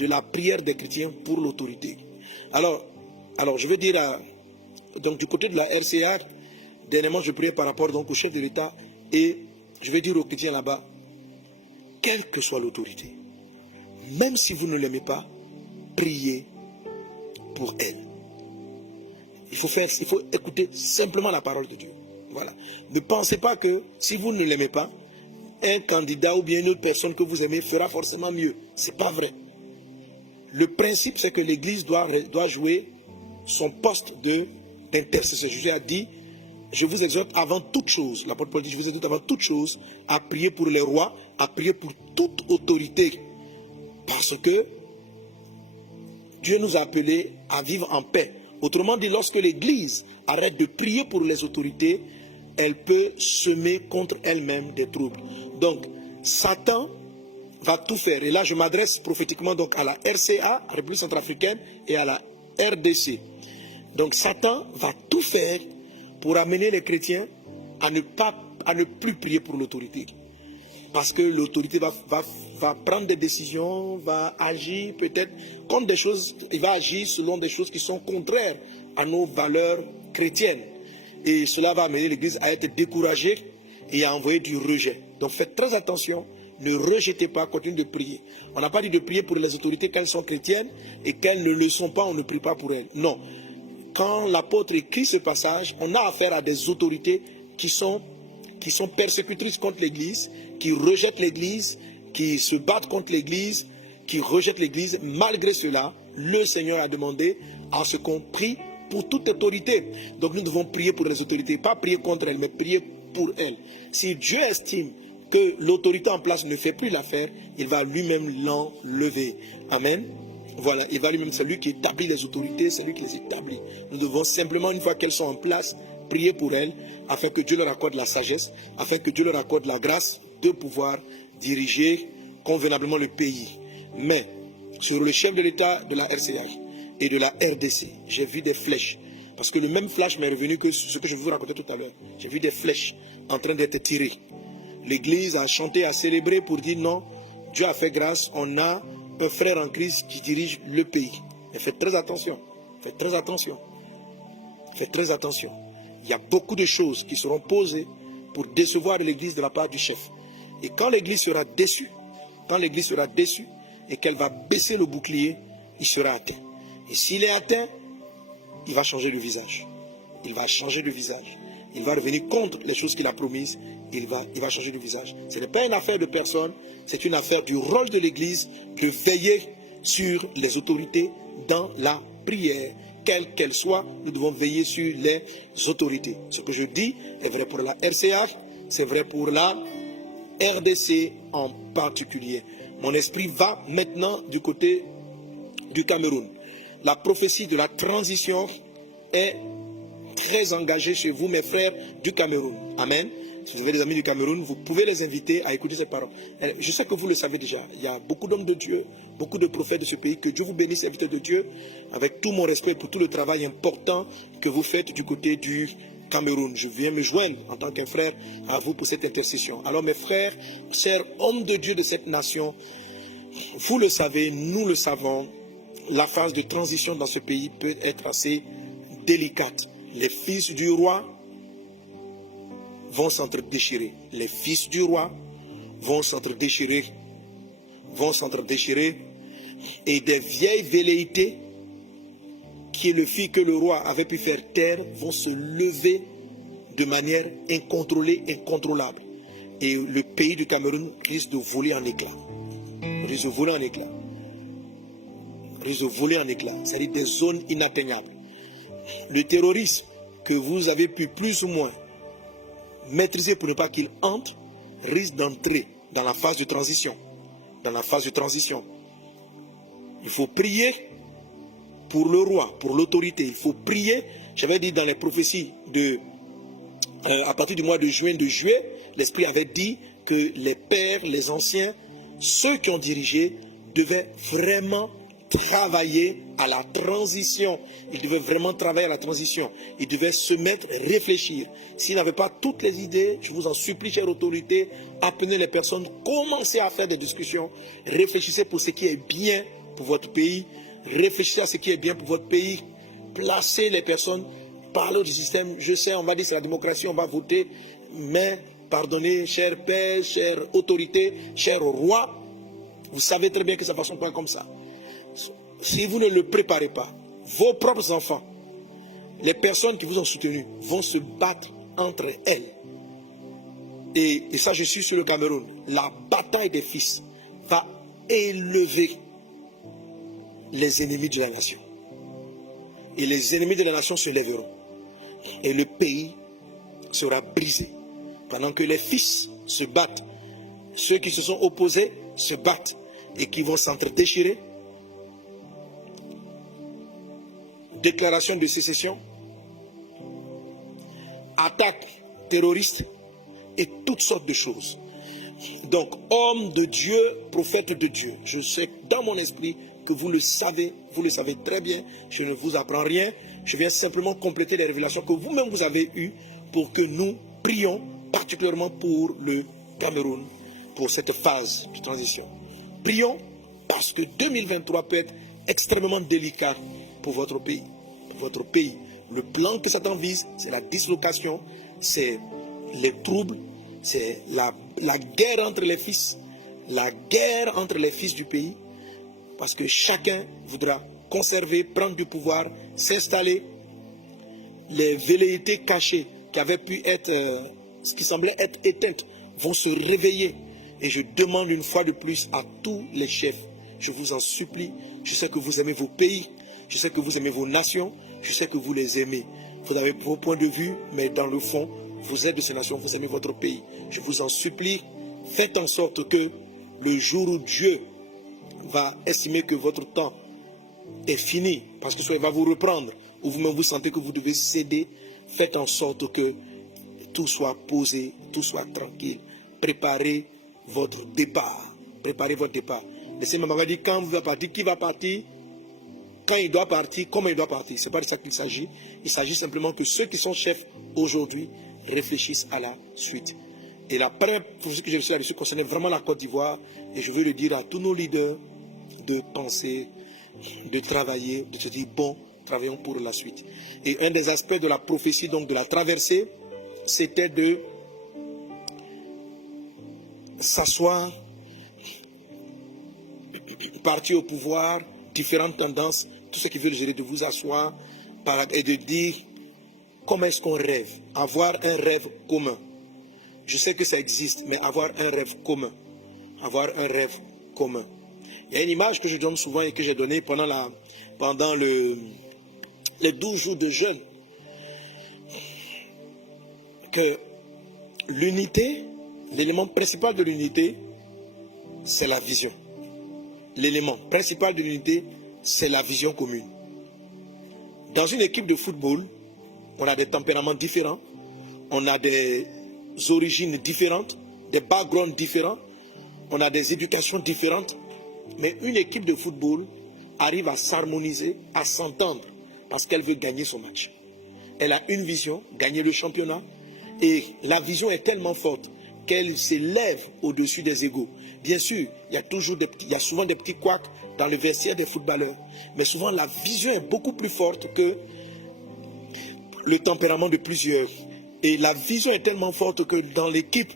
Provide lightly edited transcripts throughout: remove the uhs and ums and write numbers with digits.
de la prière des chrétiens pour l'autorité. Alors, je veux dire, donc du côté de la RCA, dernièrement je priais par rapport donc au chef de l'État et je vais dire aux chrétiens là-bas, quelle que soit l'autorité, même si vous ne l'aimez pas, priez pour elle. Il faut écouter simplement la parole de Dieu. Voilà. Ne pensez pas que si vous ne l'aimez pas, un candidat ou bien une autre personne que vous aimez fera forcément mieux. Ce n'est pas vrai. Le principe, c'est que l'Église doit jouer son poste d'intercesseur. Jésus a dit, je vous exhorte avant toute chose, l'apôtre Paul dit, je vous exhorte avant toute chose à prier pour les rois, à prier pour toute autorité. Parce que Dieu nous a appelés à vivre en paix. Autrement dit, lorsque l'Église arrête de prier pour les autorités, elle peut semer contre elle-même des troubles. Donc, Satan va tout faire. Et là, je m'adresse prophétiquement donc à la RCA, République centrafricaine, et à la RDC. Donc, Satan va tout faire pour amener les chrétiens à ne plus prier pour l'autorité. Parce que l'autorité va prendre des décisions, va agir peut-être contre des choses, il va agir selon des choses qui sont contraires à nos valeurs chrétiennes. Et cela va amener l'Église à être découragée et à envoyer du rejet. Donc faites très attention, ne rejetez pas, continuez de prier. On n'a pas dit de prier pour les autorités quand elles sont chrétiennes et qu'elles ne le sont pas, on ne prie pas pour elles. Non. Quand l'apôtre écrit ce passage, on a affaire à des autorités qui sont persécutrices contre l'Église, qui rejettent l'Église, qui se battent contre l'Église, qui rejettent l'Église. Malgré cela, le Seigneur a demandé à ce qu'on prie pour toute autorité. Donc nous devons prier pour les autorités, pas prier contre elles, mais prier pour elles. Si Dieu estime que l'autorité en place ne fait plus l'affaire, il va lui-même l'enlever. Amen. Voilà, il va lui-même, c'est lui qui établit les autorités, c'est lui qui les établit. Nous devons simplement, une fois qu'elles sont en place, prier pour elles, afin que Dieu leur accorde la sagesse, afin que Dieu leur accorde la grâce de pouvoir diriger convenablement le pays. Mais, sur le chef de l'État de la RCA et de la RDC, j'ai vu des flèches. Parce que le même flash m'est revenu que ce que je vous racontais tout à l'heure. J'ai vu des flèches en train d'être tirées. L'Église a chanté, a célébré pour dire non, Dieu a fait grâce, on a un frère en crise qui dirige le pays. Mais faites très attention, faites très attention, faites très attention. Il y a beaucoup de choses qui seront posées pour décevoir l'Église de la part du chef. Et quand l'Église sera déçue, et qu'elle va baisser le bouclier, il sera atteint. Et s'il est atteint, il va changer de visage. Il va changer de visage. Il va revenir contre les choses qu'il a promises. Il va changer de visage. Ce n'est pas une affaire de personne, c'est une affaire du rôle de l'Église de veiller sur les autorités dans la prière. Quelle qu'elle soit, nous devons veiller sur les autorités. Ce que je dis est vrai pour la RCA, c'est vrai pour la RDC en particulier. Mon esprit va maintenant du côté du Cameroun. La prophétie de la transition est très engagée chez vous, mes frères du Cameroun. Amen. Si vous avez des amis du Cameroun, vous pouvez les inviter à écouter ces paroles. Je sais que vous le savez déjà. Il y a beaucoup d'hommes de Dieu, beaucoup de prophètes de ce pays. Que Dieu vous bénisse, serviteurs de Dieu, avec tout mon respect pour tout le travail important que vous faites du côté du Cameroun. Je viens me joindre en tant qu'un frère à vous pour cette intercession. Alors mes frères, chers hommes de Dieu de cette nation, vous le savez, nous le savons, la phase de transition dans ce pays peut être assez délicate. Les fils du roi vont s'entre-déchirer. Les fils du roi vont s'entre-déchirer. Et des vieilles velléités qui est le fil que le roi avait pu faire taire vont se lever de manière incontrôlée, incontrôlable. Et le pays du Cameroun risque de voler en éclats. C'est-à-dire des zones inatteignables. Le terrorisme que vous avez pu plus ou moins maîtriser pour ne pas qu'il entre, risque d'entrer dans la phase de transition. Il faut prier pour le roi, pour l'autorité. Il faut prier, j'avais dit dans les prophéties à partir du mois de juillet, l'Esprit avait dit que les pères, les anciens, ceux qui ont dirigé, devaient vraiment travailler à la transition. Ils devaient vraiment travailler à la transition. Ils devaient se mettre, réfléchir. S'ils n'avaient pas toutes les idées, je vous en supplie, chère autorité, appelez les personnes, commencez à faire des discussions, réfléchissez pour ce qui est bien pour votre pays, réfléchissez à ce qui est bien pour votre pays, placez les personnes, parlez du système. Je sais, on va dire c'est la démocratie, on va voter, mais pardonnez, cher père, chère autorité, cher roi, vous savez très bien que ça ne fonctionne pas comme ça. Si vous ne le préparez pas, vos propres enfants, les personnes qui vous ont soutenu vont se battre entre elles. Et ça, je suis sur le Cameroun. La bataille des fils va élever les ennemis de la nation. Et les ennemis de la nation se lèveront. Et le pays sera brisé. Pendant que les fils se battent, ceux qui se sont opposés se battent et qui vont s'entre-déchirer. Déclaration de sécession, attaques terroristes et toutes sortes de choses. Donc, homme de Dieu, prophète de Dieu, je sais dans mon esprit que vous le savez très bien, je ne vous apprends rien, je viens simplement compléter les révélations que vous-même vous avez eues pour que nous prions particulièrement pour le Cameroun, pour cette phase de transition. Prions parce que 2023 peut être extrêmement délicat pour votre pays. Pour votre pays. Le plan que Satan vise, c'est la dislocation, c'est les troubles, c'est la guerre entre les fils, la guerre entre les fils du pays, parce que chacun voudra conserver, prendre du pouvoir, s'installer. Les velléités cachées qui avaient pu être, ce qui semblait être éteintes, vont se réveiller. Et je demande une fois de plus à tous les chefs, je vous en supplie, je sais que vous aimez vos pays, je sais que vous aimez vos nations, je sais que vous les aimez. Vous avez vos points de vue, mais dans le fond, vous êtes de ces nations, vous aimez votre pays. Je vous en supplie, faites en sorte que le jour où Dieu va estimer que votre temps est fini, parce que soit il va vous reprendre, ou vous-même vous sentez que vous devez céder, faites en sorte que tout soit posé, tout soit tranquille. Préparez votre départ. Préparez votre départ. Laissez-moi m'avoir dit quand vous va partir, qui va partir, quand il doit partir, comment il doit partir. Ce n'est pas de ça qu'il s'agit. Il s'agit simplement que ceux qui sont chefs aujourd'hui réfléchissent à la suite. Et la première chose que j'ai reçue là-dessus concernait vraiment la Côte d'Ivoire. Et je veux le dire à tous nos leaders de penser, de travailler, de se dire bon, travaillons pour la suite. Et un des aspects de la prophétie, donc de la traversée, c'était de s'asseoir, partir au pouvoir, différentes tendances, tout ce qui veut dire de vous asseoir et de dire comment est-ce qu'on rêve, avoir un rêve commun. Je sais que ça existe, mais avoir un rêve commun. Avoir un rêve commun. Il y a une image que je donne souvent et que j'ai donnée pendant les 12 jours de jeûne. Que l'unité, l'élément principal de l'unité, c'est la vision. L'élément principal de l'unité, c'est la vision commune. Dans une équipe de football, on a des tempéraments différents, on a des origines différentes, des backgrounds différents, on a des éducations différentes, mais une équipe de football arrive à s'harmoniser, à s'entendre, parce qu'elle veut gagner son match. Elle a une vision, gagner le championnat, et la vision est tellement forte qu'elle s'élève au-dessus des égos. Bien sûr, il y a souvent des petits couacs dans le vestiaire des footballeurs, mais souvent la vision est beaucoup plus forte que le tempérament de plusieurs. Et la vision est tellement forte que dans l'équipe,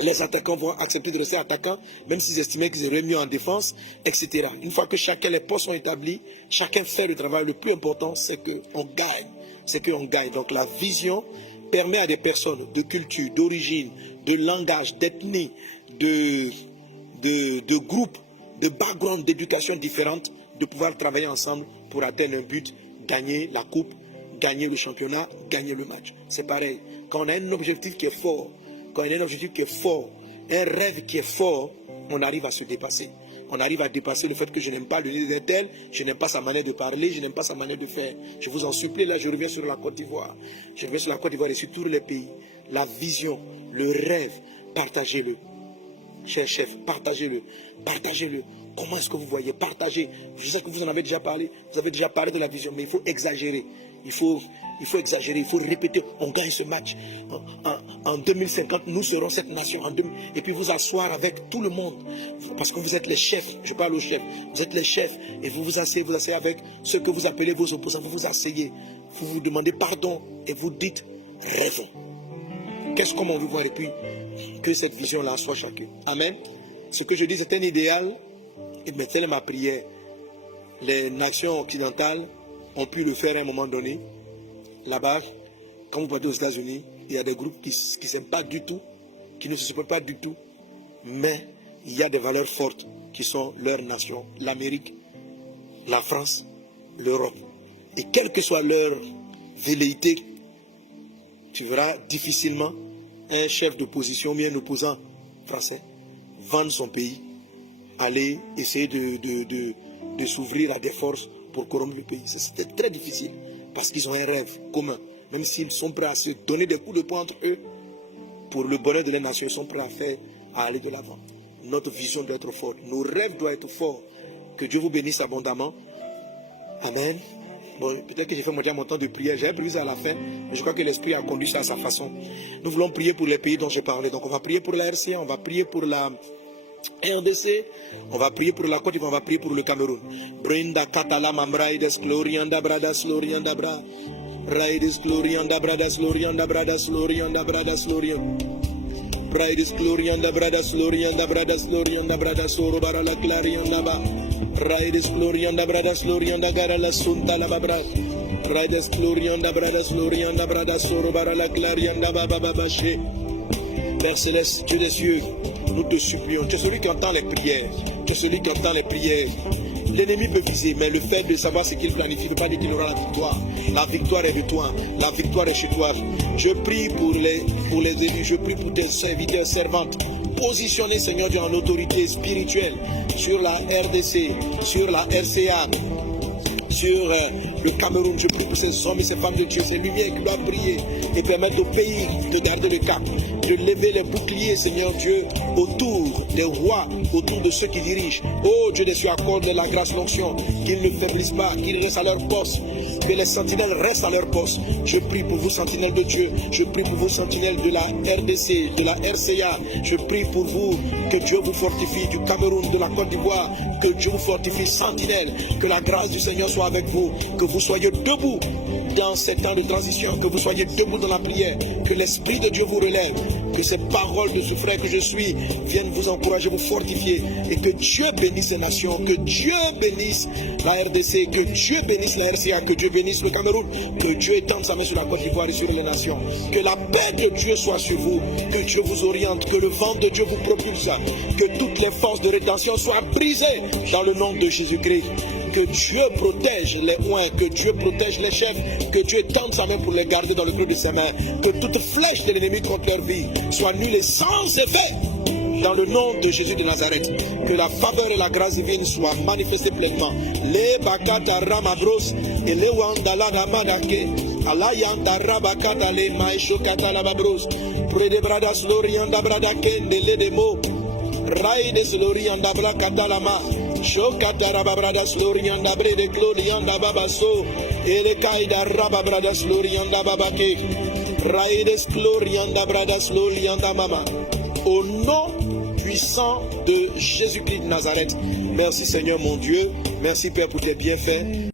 les attaquants vont accepter de rester attaquants, même s'ils estimaient qu'ils auraient mieux en défense, etc. Une fois que chacun, les postes sont établis, chacun fait le travail. Le plus important, c'est qu'on gagne. C'est qu'on gagne. Donc la vision permet à des personnes de culture, d'origine, de langage, d'ethnie, de groupes, de backgrounds, d'éducation différentes, de pouvoir travailler ensemble pour atteindre un but, gagner la coupe, gagner le championnat, gagner le match. C'est pareil. Quand on a un objectif qui est fort, quand on a un objectif qui est fort, un rêve qui est fort, on arrive à se dépasser. On arrive à dépasser le fait que je n'aime pas le leader tel, je n'aime pas sa manière de parler, je n'aime pas sa manière de faire. Je vous en supplie, là je reviens sur la Côte d'Ivoire. Je reviens sur la Côte d'Ivoire et sur tous les pays. La vision, le rêve, partagez-le. Chers chefs, partagez-le. Partagez-le. Comment est-ce que vous voyez? Partagez. Je sais que vous en avez déjà parlé. Vous avez déjà parlé de la vision, mais il faut exagérer. Il faut exagérer, il faut répéter. On gagne ce match. En 2050, nous serons cette nation. Et puis vous asseoir avec tout le monde. Parce que vous êtes les chefs. Je parle aux chefs. Vous êtes les chefs. Et vous vous asseyez avec ceux que vous appelez vos opposants. Vous vous asseyez. Vous vous demandez pardon. Et vous dites, rêvons. Qu'est-ce qu'on veut voir? Et puis, que cette vision-là soit chacun. Amen. Ce que je dis, c'est un idéal. Et maintenant, ma prière. Les nations occidentales ont pu le faire à un moment donné. Là-bas, quand vous partez aux États-Unis, il y a des groupes qui ne s'aiment pas du tout, qui ne se supportent pas du tout. Mais il y a des valeurs fortes qui sont leur nation. L'Amérique, la France, l'Europe. Et quelle que soit leur velléité, tu verras difficilement un chef d'opposition ou un opposant français vendre son pays, aller essayer de s'ouvrir à des forces pour corrompre le pays. C'était très difficile parce qu'ils ont un rêve commun. Même s'ils sont prêts à se donner des coups de poing entre eux, pour le bonheur de la nation, ils sont prêts à aller de l'avant. Notre vision doit être forte. Nos rêves doivent être forts. Que Dieu vous bénisse abondamment. Amen. Bon, peut-être que j'ai fait mon temps de prière. J'avais prévu ça à la fin, mais je crois que l'Esprit a conduit ça à sa façon. Nous voulons prier pour les pays dont j'ai parlé. Donc on va prier pour la RCA, on va prier pour la RDC, on va prier pour la Côte d'Ivoire, on va prier pour le Cameroun. Brinda katala mambraides glorianda bradas glorianda bra. Raides glorianda bradas glorianda bradas glorianda bradas glorianda. Raides glorianda bradas glorianda bradas glorianda bradas oro bara la clarianda ba. Raides glorianda bradas glorianda gara la sunta la babra. Raides glorianda bradas glorianda bradas oro bara la clarianda ba ba ba she. Père Céleste, Dieu des cieux, nous te supplions. Tu es celui qui entend les prières. Tu es celui qui entend les prières. L'ennemi peut viser, mais le fait de savoir ce qu'il planifie ne veut pas dire qu'il aura la victoire. La victoire est de toi. La victoire est chez toi. Je prie pour les élus. Je prie pour tes serviteurs, servantes. Positionnez, Seigneur Dieu, en autorité spirituelle sur la RDC, sur la RCA, sur le Cameroun. Je prie pour ces hommes et ces femmes de Dieu, ces lumières qui doivent briller et permettre au pays de garder le cap, de lever les boucliers, Seigneur Dieu, autour des rois, autour de ceux qui dirigent. Oh Dieu des cieux, accorde la grâce, l'onction, qu'ils ne faiblissent pas, qu'ils restent à leur poste, que les sentinelles restent à leur poste. Je prie pour vous, sentinelles de Dieu. Je prie pour vous, sentinelles de la RDC, de la RCA. Je prie pour vous, que Dieu vous fortifie, du Cameroun, de la Côte d'Ivoire, que Dieu vous fortifie, sentinelles, que la grâce du Seigneur soit avec vous, que vous soyez debout dans ces temps de transition, que vous soyez debout dans la prière, que l'Esprit de Dieu vous relève, que ces paroles de ce frère que je suis viennent vous encourager, vous fortifier, et que Dieu bénisse ces nations, que Dieu bénisse la RDC, que Dieu bénisse la RCA, que Dieu bénisse le Cameroun, que Dieu étende sa main sur la Côte d'Ivoire et sur les nations, que la paix de Dieu soit sur vous, que Dieu vous oriente, que le vent de Dieu vous propulse, que toutes les forces de rétention soient brisées dans le nom de Jésus-Christ. Que Dieu protège les oins, que Dieu protège les chefs, que Dieu tende sa main pour les garder dans le creux de ses mains, que toute flèche de l'ennemi contre leur vie soit nulle et sans effet dans le nom de Jésus de Nazareth. Que la faveur et la grâce divine soient manifestées pleinement. Les bakata ramabros et les wandala damadake alayanda rabakata les maishokata lababros prede bradas lorianda bradake de ledemo raide lorianda brakata lama Shokata rababradas lorianda brede glorianda babaso ele kaida rababradas lorianda babake raides glorianda bradas lorianda mama. Au nom puissant de Jésus-Christ de Nazareth. Merci Seigneur mon Dieu. Merci Père pour tes bienfaits.